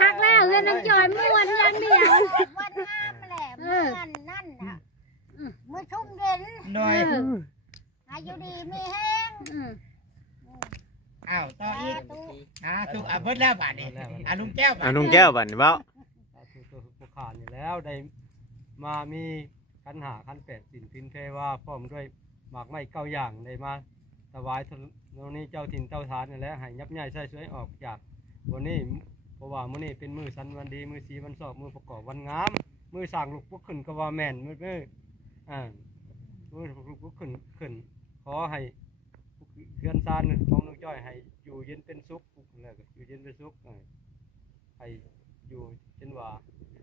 คักแล้วเฮือนน้องจอยม่วนอย่างเดียว วันงามแหละเมื่อนั่นนั่นน่ะเมื่อชุ่มเย็นหน่อยเออ อายุดีมีแห้งอืมอ้าวต่ออีกตุอ่าถูกอะเบิดแล้วบาดนี้อะลุงแก้วบาอะดนุ่งแก้วบัดนี่เว้าสาธุตัวผู้ขาดอยู่แล้วได้มามีขันหาขันแปดสินพินเทว่าพร้อมด้วยหมากไม้เก้าอย่างได้มา ถวายทนนี้เจ้าถิ่นเจ้าฐานนี่แหละให้ยับยั้งใส่ช่วยออกจากวันนี้เพราะว่ามื้อนี้เป็นมือสันวันดี มือสีวันสอบมือประกอบวันงาม มือสร้างลูกปุ๊กขึ้นก็ว่าแม่นมือมืออ่ามือลูกปุ๊กขึ้นขึ้น ขอให้เพื่อนซานของน้องจ้อยให้อยู่เย็นเป็นสุขแล้วก็อยู่เย็นเป็นสุขให้อยู่เช่นว่า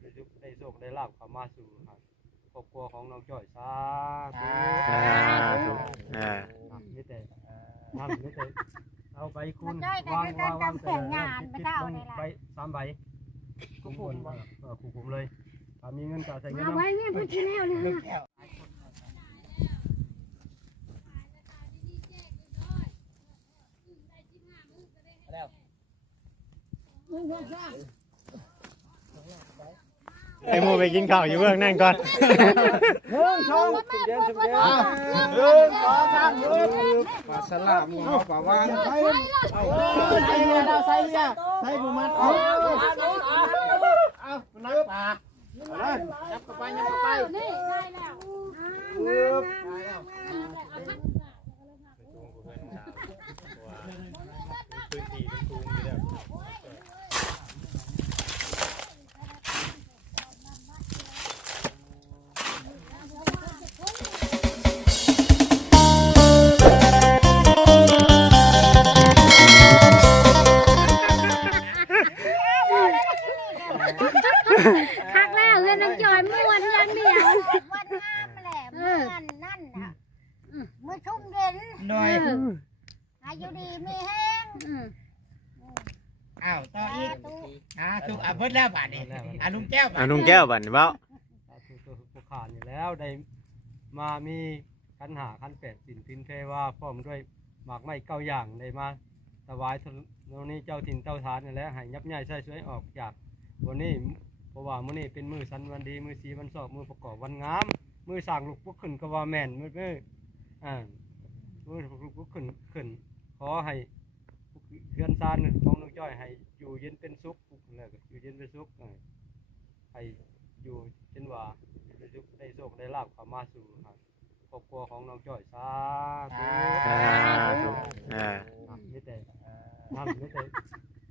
ได้สุขได้โชคได้ลาบเข้ามาสู่ครับ ครอบครัวของน้องจ้อยสาธุสาธุ อ่าไม่แต่ทำไม่แต่เอาใบคุณจ้อยแต่วางด้วยกัวานงวางจำเสียงงานไม่เท่าลงเลยล่ะ ใบสามใบคุ้มผมเออคุ้มผมเลยถ้ามีเงินก็ใส่เงินเอาเนาะไว้แม่พูดที่แล้วเนี่ยลุง แก้วไอ้หมูไปกินข้าวอยู่เบื้องนั่นก่อนเฮ้ยช่งสุดเด่นสุดเด่นหนึ่งสองสามหยุดปลาสลามเอาปลาวานใส่ใส่เรือเราใส่เรือใส่บุมัดเอาเอานักปลาเอาเลยยับเข้าไปยับเข้าไปนี่ได้แล้วปึ๊บได้แล้ว เย็นหน่อยเอออายุดีมีแห้งอืมอ้าวต่ออีกตุอ่าถูกอะเบิดแล้วบาดนี้อะลุงแก้วบาอะดนุ่งแก้วบัดนี่เว้าสาธุตัวผู้ขาดอยู่แล้วได้มามีขันหาขันแปดสินพินเทว่าพร้อมด้วยหมากไม้เก้าอย่างได้มาถวายทนนี้เจ้าถิ่นเจ้าฐานนี่แหละให้ยับยั้งใส่ช่วยออกจากวันนี้เพราะว่ามื้อนี้เป็นมื้อสันวันดีมื้อสีวันสอบมื้อประกอบวันงาม มื้อสร้างลูกปุ๊กขึ้นก็ว่าแม่นมื้อมื้ออ่า มื้อลูกปุ๊กขึ้นขึ้น ขอให้เพื่อนซานของน้องจ้อยให้อยู่เย็นเป็นสุขแล้วก็อยู่เย็นเป็นสุขเออให้อยู่เช่นว่าได้สุขได้โชคได้ลาบเข้ามาสู่ครับครอบครัวของน้องจ้อยสาธุสาธุอ่าไม่แต่ทำไม่แต่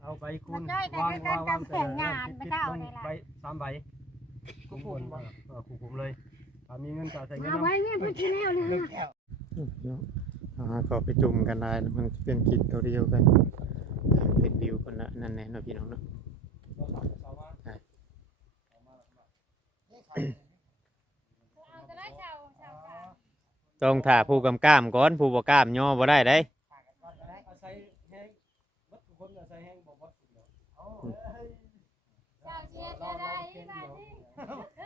เอาใบคุณจ้อยแต่วางด้วยกัวานงวางจำเสียงงานไม่เท่าเลยล่ะใบสามใบคุ้มผมเออคุ้มผมเลยถ้ามีเงินก็ใส่เงินเอาเนาะไว้แม่พูดที่แล้วเนี่ยลุงแก้วอ่าก็ไปจุ่มกันได้นะมันจะเป็นคลิปตัวเดียวกันเป็นวิวคนละนั่นแน่เนาะพี่น้องเนาะต้องถ่าผู้กำก้ามก่อนผู้บ่กล้ามย่อบ่ได้ได้อาศัยแห้งวัดทุกคนอาศัยแห้งบอกวัดเดียวเอา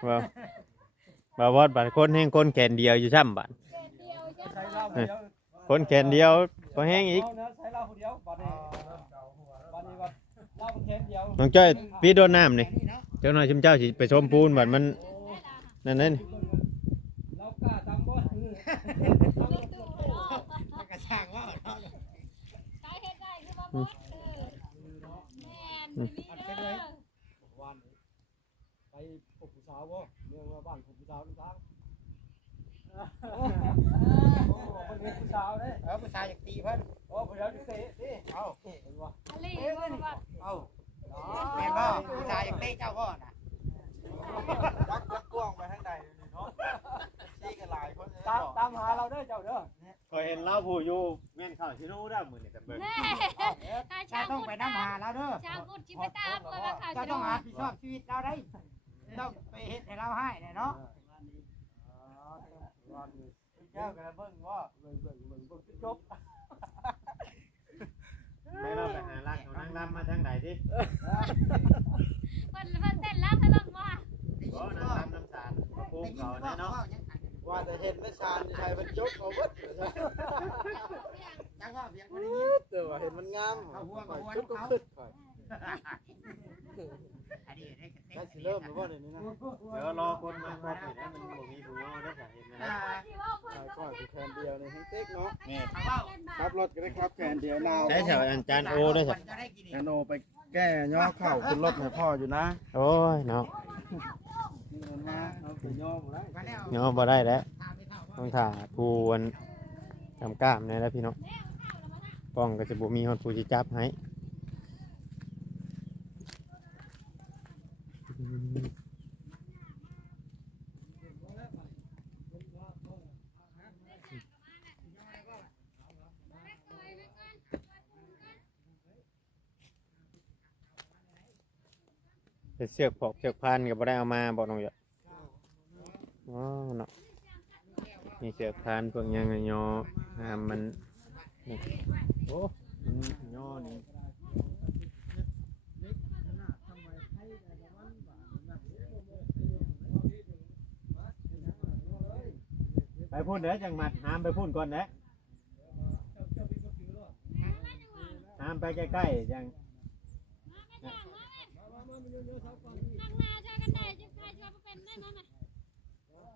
ว่าบ่าวอดบัดคนแห่งคนแขนเดียวอยู่ซ้ำบัดใช้เหล้า คนเดียวคนแขนเดียวบ่แห้งอีกเานะใช้เหล้าคนเดียวบัดนี้บัดนี้บัดเหล้าคนแค่เดียวน้องจ้อยพี่โดนน้ำนี่นี่เนาะเจ้าหน่อยชุมเจ้าสิไปชมปูนบัดมันนั่นนั่นเรากล้าทำบ่มันก็ช่างว่าเนาะเอาไปเลยวันนี้ไปพบผู้สาวบ่เมืองว่าบ้านพบผู้สาวนี่ทาง โอ้คนผู้สาวเด้เออผู้ชายอยากตีเพิ่นโอ้ผู้สาวนี่เตะสิเอาเห็นบ่เอาแม่นบ่ผู้ชายอยากเตะเจ้าบ่น่ะรักรักกว้างไปทางใดเนาะซี่กันหลายคนตามตามหาเราเด้อเจ้าเด้อก็เห็นเราผู้อยู่แม่นข้าวสิรู้ได้มื้อนี้กันเบิ่งเจ้าต้องไปน้ำหาเราเด้อชาวกุดชิไปตามเลยว่าข่าวเจ้าต้องหาผิดชอบชีวิตเราได้ต้องไปเฮ็ดให้เราให้เนี่ยเนาะ วันนี้แก้วกันเบิ่งว่าเบิ่งเบิ่งเบิ่งเบิ่งจบให้เราไปหารักเอานางรำมาทางไหนดิเพิ่นเพิ่นเต้นแล้วให้เบิ่งว่าบ่นางรำน้ำสารภูมิเขาแน่เนาะว่าแต่เห็นไม่ชานชายบรรจบเอาเบิดจังว่าเพียงคนนี้ว่าเห็นมันงามเอาหัวข่มาอยหัวชุดก็เอา ขึ้นข่อยอันนี้ได้ได้สิเริ่มหรือว่าเดี๋ยวนี้นะ เดี๋ยวรอคนมาพบนี่นะมันบ่มีผู้ย่อได้ค่ะเห็นไหมอ่าข่อยก่อนสิแคนเดียวในทั้งเต็กเนาะแม่เอาเว้าขับรถก็ได้ครับแคนเดียวนาวใช้แถวอันจานโอได้สักจะได้กินอีกแอนโอไปแก้ย่อเข่าขึ้นรถให้พ่ออยู่นะโอ้ยเนาะนี่มันมาเอาไปย่อหมดแล้วมาแล้วเนาะบ่ได้แล้วทาไม่เท่าต้องถ่าผู้วันทำกล้ามนี่แหล้วพี่น้องกล้องก็จะบ่มีคนผู้สิจับให้ แต่เสือกปอกเสือกพันก็บ่ได้เอามาบอกน้องเยอะอ๋อเนาะมีเสือกพานพวกหยังอะยอหามมันโอ้มันย่อนี่ ไปพูดเด้อจังหมัดหามไปพูดก่อนเด้อหามไปใกล้ๆจังนั่งนาใช้กันได้จะใครจะมาเป็นได้นั่นน่ะอะ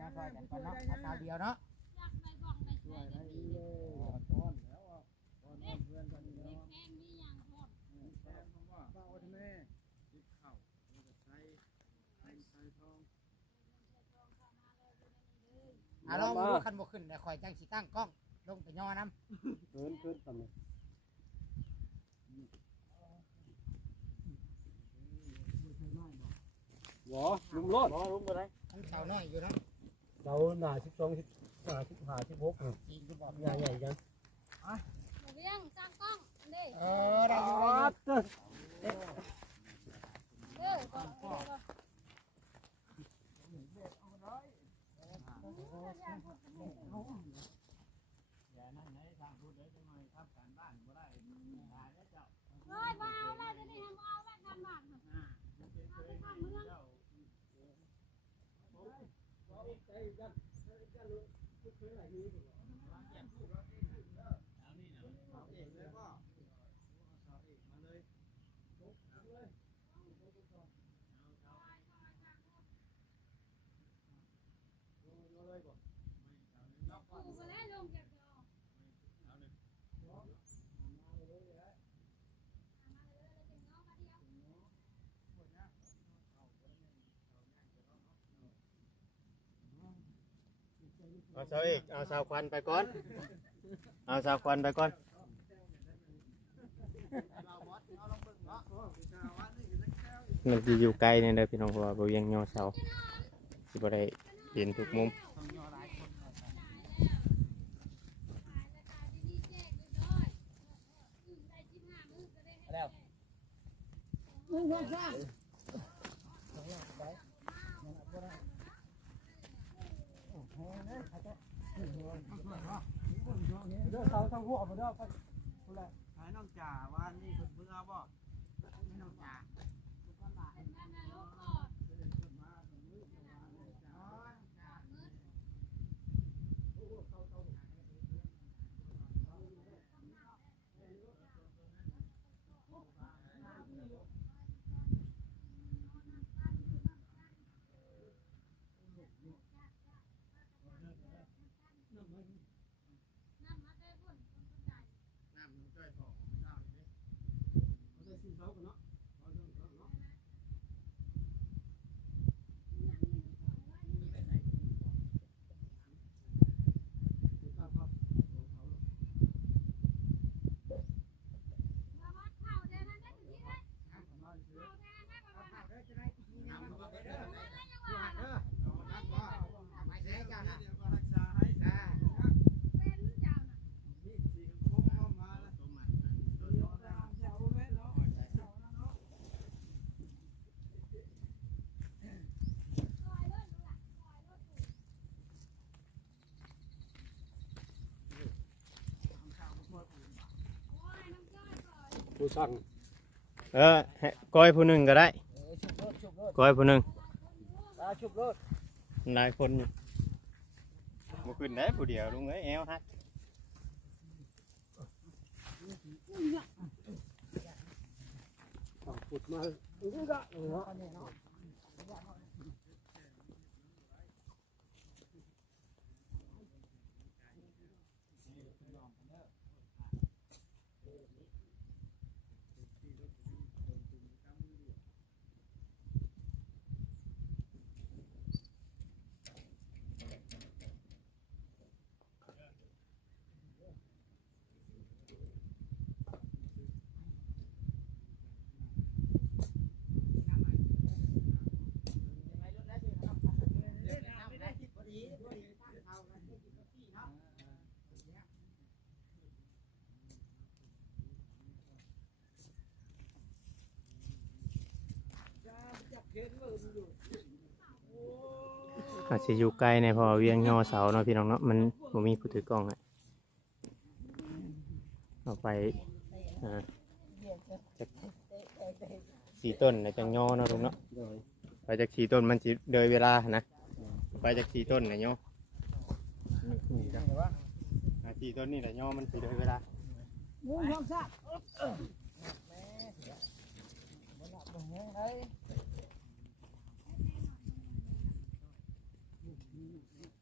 มาซอยกันก่อนเนาะเอาคราวเดียวเนาะ อยากไปบอกไปช่วยได้ดีเลยแม่มีอย่างพอ อะลองดูคันบ่ขึ้นเดี๋ยวคอยจังสิตั้งกล้อง ลงไปย่อน้ำขึ้นขึ้นตำแหน่งหรอลุงโลดหรอลุงบ่ได้ทั้งเสาน้อยอยู่เนาะเราหนาสิบสองสิบห้าสิบห้าสิบหกจีนก็บอกใหญ่ใหญ่กันเรื่องจ้างกล้องนี่เออได้อยู่ได้อยู่ เออก่อนเออก่อน เฮ้ยมาเอาแล้วจะได้ทำเอาแล้วกันบ้านเอาไปทำเมือง กูก็ได้ลงจากจอ เอาเสาอีกเอาเสาควันไปก่อน เอาเสาควันไปก่อน มันจะอยู่ไกลเนี่ยเด้อพี่น้องเพราะว่าบ่ยังยอเสาสิบ่ได้เห็นทุกมุม เด้อเขาทั้งหัวมาเด้อหายน้องจ่าว่านี่คนเมื่อบ่ไป ผู้สั่งเออให้ก้อยผู้หนึ่งก็ได้เออชุบรถชุบรถก้อยผู้หนึ่งอ่าเอาชุบรถหลายคนอยู่บ่ขึ้นได้ผู้เดียวลุงเอ้ยแอวฮักขุดมาอีกละเนา อาจสิอยู่ไกลในพอเวียงยอเสาเนาะพี่น้องเนาะมันบ่มีผู้ถือกล้องให้เอาไปอ่าจักสีต้นแล้วจังยอเนาะลุงเนาะไปจากสีต้นมันสิเดยเวลานะไปจากสีต้นน่ะยอนี่จ้ะอ่าสีต้นนี่แหละยอมันสิเดยเวลางท้องซา Mm-hmm.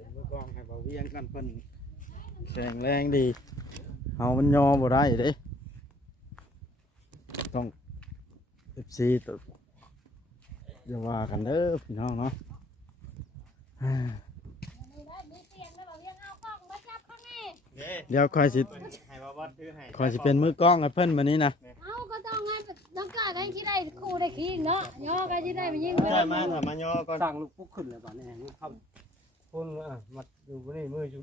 เราก็เป็นมือกล้องให้บ่เวียงกันเพิ่นแข็งแรงดีเฮามันยอบ่ได้เด้ต้อง FC ตัวอย่าว่ากันเด้อพี่น้องเนาะอ่ามีเตียงแล้วบอกยังเอากล้องมาจับข้างนี้เด้เดี๋ยวคอยสิให้บอบอสถือให้คอยสิเป็นมือกล้องให้เพิ่นมื้อนี้นะเอาก็ต้องให้ต้องกล้ากันที่ได้คู่ได้ขี้เนาะย่อกันที่ได้มายิงใช่มาถ้ามายอก่อนตั้งลูกปุ๊กขึ้นเลยบ้านนี้ทำ คนอะมัดอยู่บนนี้มืออยู่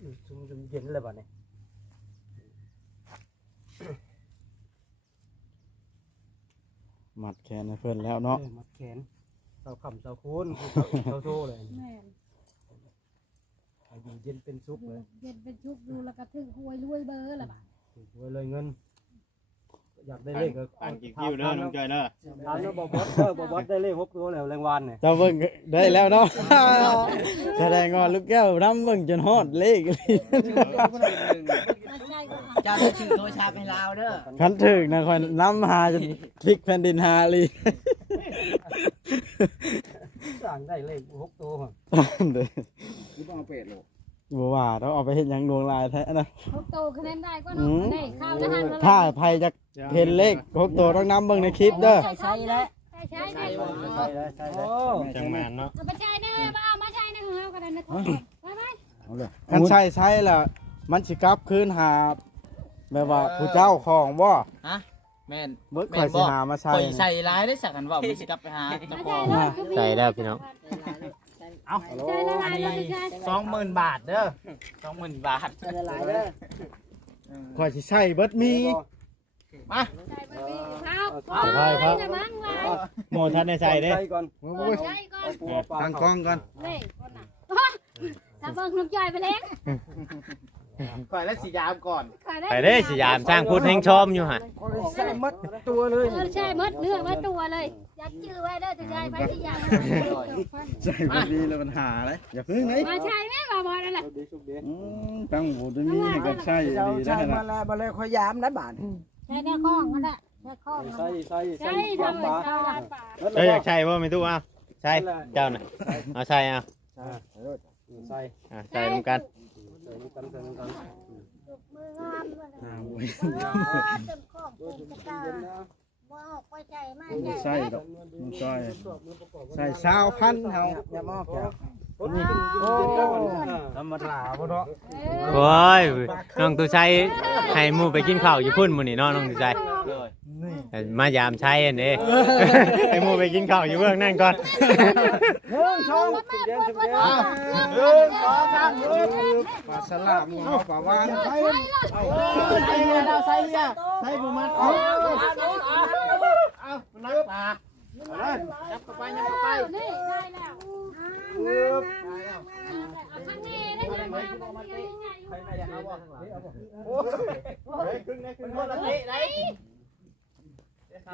อยู่ซุ่มซุ่มเย็นเลยบ้านนี้มัดแขนให้เพิ่นแล้วเนาะเออมัดแขนเสาขำเสาโคนเสาโซ่เลยแม่นให้อยู่เย็นเป็นสุขเลยเย็นเป็นชุบดูแล้วก็ถึงหวยรวยเบอร์ละบ่ะถูกไว้เลยเงิน อยากได้เลขก็อ่านกี่คิวเด้อน้องจอยเด้อร้านแล้วบอบอสเออบอบอสได้เลขหกตัวแล้วแรงวันเนี่ยเจ้าเบิ่งได้แล้วเนาะแสดงว่าลูกแก้วนํเบิ่งจนฮอดเลขเลยมาใช่ก็เอาเจ้าจะชื่อโทรศัพท์ให้เราเด้อคันถึกนะคอยน้ำหาจนพลิกแผ่นดินหาลีสั่งได้เลขหกตัวครับเด้อที่ต้องเอาเป็ดโลก บ่ว่าต้องเอาไปเฮ็ดหยังดวงลายแท้นะพกโตคะแนนได้ก็อืเนาะมได้ข้าวนะฮะแล้วถ้าไผจะเห็นเลขหกตัวต้องนำเบิ่งในคลิปเด้อใส่ใส่แล้วใช่ใช่ใช่ใช่แล้วใช่แล้วจังหมานเนาะเอาไปใช้เด้อบ่เอามาใช้ในของเฮากันนะไปไปเอาเลยคันใช่ใช่ล่ะมันสิกลับคืนหาแบบว่าผู้เจ้าของบ่แม่นเบิ่งข่อยสิหามาใส่ข่อยใส่ร้ายได้สักกันว่ามันสิกลับไปหาเจ้ามาขใช้องเนาะคือใส่แล้วพี่น้อง เอาใช้ละลายแล้วไปใช้สองหมื่นบาทเด้อสองหมื่นบาทละลายเลยข่อยสิใช้เบิดมีมาใช้บ่มีข้าวใช่ครับมั้งลาโมทันในใจเด้ใส่เด้อนปูปลาตั้งกล้องกันนี่คนน่ะถ้าเบิ่งน้ำจ่อยไปแล้ว ข่อยและสียามก่อนไปเด้สยามสร้างพุทธแห่งชมอยู่ฮะใส่มัดตัวเลยเออใช่มดเนื้อมาตัวเลยยัดชื่อไว้เด้อจะใช้ไปที่อย่างใช่บ่มีแล้วปัญหาเลยอย่าพึ่งเลยมาใช่ไหมมาบอนั่นแหละดีสุดดีอืมตั้งบ่ได้มีให้ก็ใช่ดีได้นะแล้วบ่เลยข่อยยามนะบาทใช่แน่ข้องนั่นแหละใช่ข้องใส่ใส่ใส่ใช่ปลาทำปลาเจ้าลาป่าเจ้าอยากใช่บ่ไม่ตู้เอาใช่เจ้าน่ะเอาใช่เอาใส่อะใช่เหมือนกัน ใส่กันใส่กันมืองามเลยอ่าโอ้ยเต็มข้องเต็มตาว่าออกไปใจมากบ่ใจใช่ดอกมันจ้อยใส่ชาวพันธุ์เฮาอย่ามอกแก้วโอ้ธรรมดาบ่เนาะโอ้ยน้องตู้ชัยให้หมู่ไปกินข้าวอยู่พุ่นมื้อนี้เนาะน้องตู้ชัยเลยนี่เอ้ยมายามใช้อันนี้ไอ้หมูไปกินข้าวอยู่เบื้องนั่นก่อนหนึ่งสองเย็นสุดเย็นหนึ่งสองสาม ปลาสลามเอาปลาวานใส่ใส่เรือเราใส่เรือใส่บุมัดเอาเอานักปลาเอาเลยยับเข้าไปยับเข้าไปนี่ได้แล้วปึ๊บเอาข้างในได้ยังไงมันยังไงอยู่โอ้ยครึ่งนะครึ่งคนละเตะได้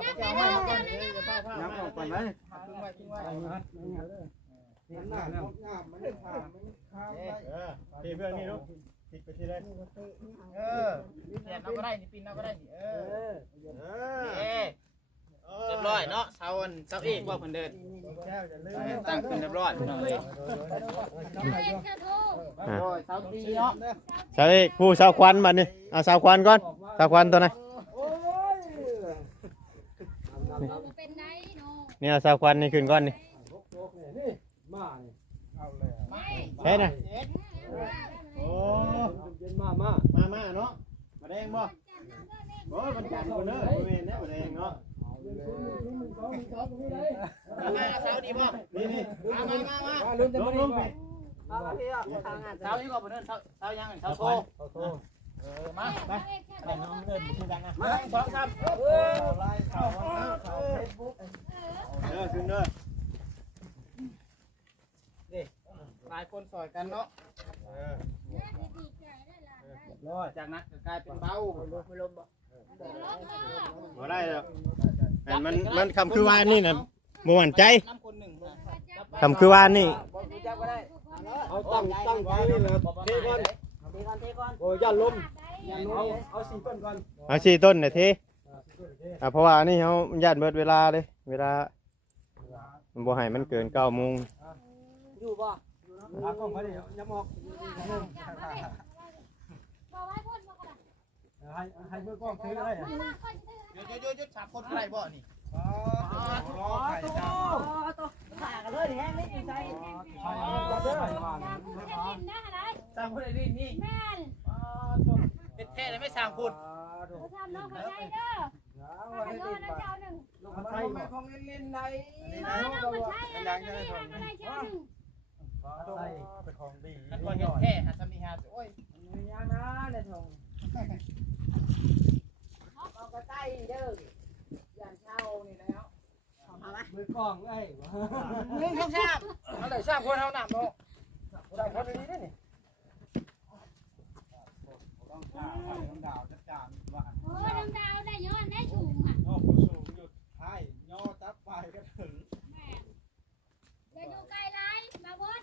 ยังไม่ได้เจ้าเลยนะยับออกไปเลย นี่หน้าหน้ามันผ่านมันข้ามได้ทีเพื่อนนี่ลูกติดไปทีแรกเออเปลี่ยนเอาก็ได้นี่ปีนเอาก็ได้นี่เออเออเรียบร้อยเนาะเสาอันเสาเอกว่าเพิ่นเดินตั้งขึ้นเรียบร้อยพี่น้อยเจ้าโทษโอ้ยเสาดีเนาะสาวเอกผู้สาวควันบัดนี้เอาสาวควันก่อนสาวควันตัวไหนเป็นไงเนาะนี่เสาวควันนี่ขึ้นก่อนนี่ มานี่ใช่น่ะโอ้เย็นมามามามาเนาะมาแดงบ่โอ้ยมันกันคนเด้อบ่แม่นแน่บ่แดงเนาะมาเสาดีบ่นี่นี่มามามามาลงลงไปเสานี่ก็บ่เดินเสาเสายังเสาโทเออมาไปไปน้องเดินคือกันนะมาสองสามเออไล่เสาเสาเฟซบุ๊กเด้อขึ้นเด้อนี่ห ลายคนซอยกันเนาะร้อยจากนั้นก็กลายเป็นเบาลมลมบ่บ่ได้แล้วแต่มันมันคำคือวานนี่น่ะบ่หวั่นใจน้ำคนหนึ่งคำคือวานนี่เอาตั้งตั้งไว้เลยเทก่อนโอ้ยอย่าลมเอาเอาสี่ต้นก่อนเอาสี่ต้นน่ะเทอะเพราะว่าอันนี่เฮาญาติเบิดเวลาเลย เวลามันบ่ให้มันเกิน9โมง หากล้องมาดิยับออกบอกไว้พ่นบอกกันให้ให้มือกล้องถืออะไรไม่ว่าคนจะเดี๋ยวเดี๋ยวเดี๋ยวสามคนอะไรบ่นี่อ๋อไข่ดาวใช่จับเด้อการพูดเห็นนะอะไรสร้างคนอะไรนี่แม่นเป็นแท้เลยไม่สางคุณเขาทำน้องเขาใจเด้อข้าโยนนะเจ้าหนึ่งมันใช่ของเล่นเล่นไรน้องน้องมันใช่อะไรนี่อะไรเจ้าหนึ่ง เป็นของดีมันก็เห็นแท้ฮัสมิฮาโอ้ยมือกล้องเอ้ยหนึ่งสองสามเอาเลยสามคนเอาหนามเนาะสามคนนี้นี่นี่ต้องจ่าต้องดาวจัดการว่าโอ้น้ำดาวได้ย้อนได้ชูงอะ ย่อผู้สูงหยุดให้ย่อจับไปก็ถึง แม่อย่าอยู่ใกล้ไรมาบด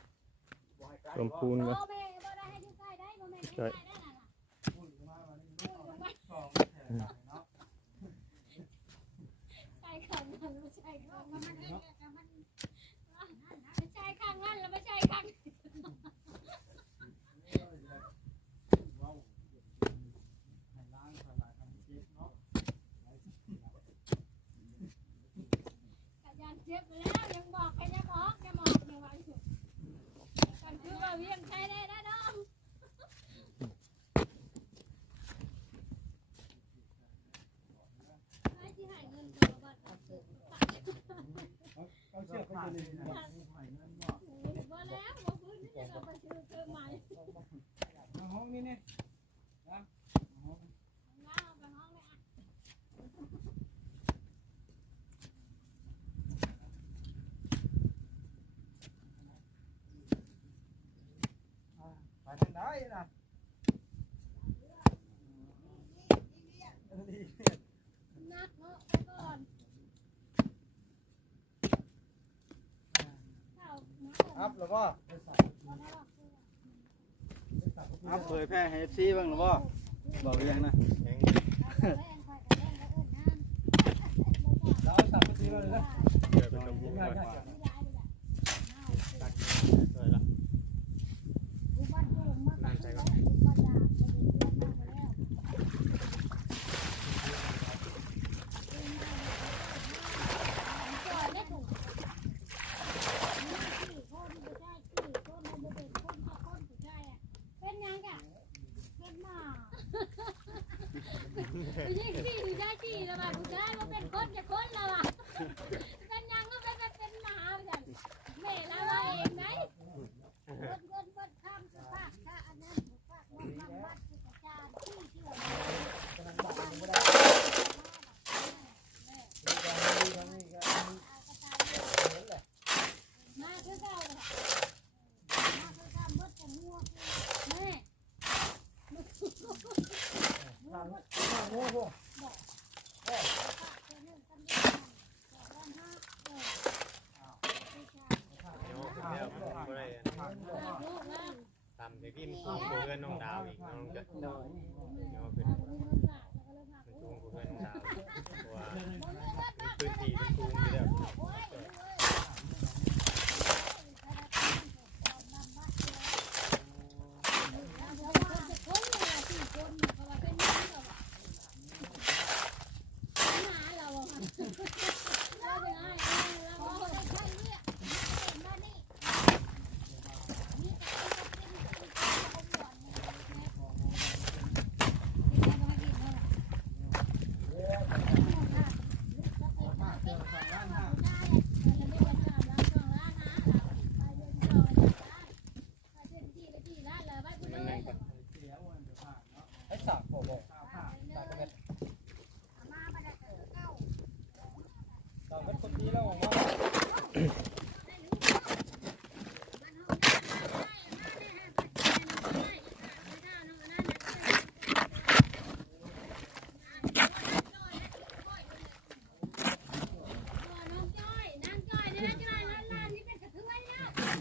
ลมพูนโอ้ก็แม่บ่ได้ให้อยู่ใกล้ได้บ่แม่อยู่ใกล้ได้น่ะใช่ข้างนั้นไม่ใช่ข้างนั้นไม่ใช่ข้างนั้นไม่ใช่ข้างนั้นแล้วไม่ใช่ข้างยังเจ็บแล้วยังบอกให้ยังออกยังออกยังว่าอยู่กันคือว่าเวียงใช้ได้นะน้องไอ้ที่ให้เงินตัวบัตร เอาเชือกไปตัวนี้ บ่แล้วบ่พื้นนี่จะเอาไปซื้อเครื่องใหม่ห้องนี้เนี่ยเอาไปห้องเลยอะ ไปทางไหนนะ นักเนาะไปก่อนเข้ามา อั พหรือว่าเอาอัพเผยแพร่ให้ซีบ้างหรือว่าบอกยังนะ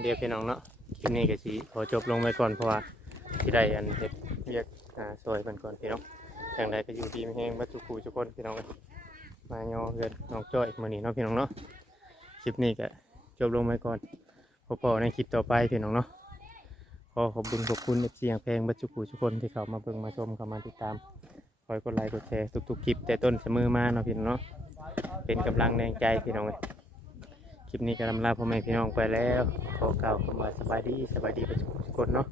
เดี๋ยวพี่น้องเนาะคลิปนี้ก็สิขอจบลงไปก่อนเพราะว่าที่ได้อันเฮ็ดเรียกอ่าซอยมันก่อนพี่น้องอย่างไรก็อยู่ดีไม่แห้งวัตถุกูทุกคนพี่น้องมาย่อเกินน้องจ้อยมื้อนี้เนาะพี่น้องเนาะคลิปนี้ก็จบลงไปก่อนพบกันในคลิปต่อไปพี่น้องเนาะขอขอบคุณขอบคุณเอฟซีอย่างเพลงวัตถุกูทุกคนที่เขามาเบิ่งมาชมเข้ามาติดตามคอยกดไลค์กดแชร์ทุกๆคลิปแต่ต้นเสมอมาเนาะพี่น้องเนาะเป็นกำลังแรงใจพี่น้องเอ้ย คลิปนี้ก็ลำลาพ่อแม่พี่น้องไปแล้วขอกล่าวคำว่าสบายดีสบายดีไปทุกคนเนาะ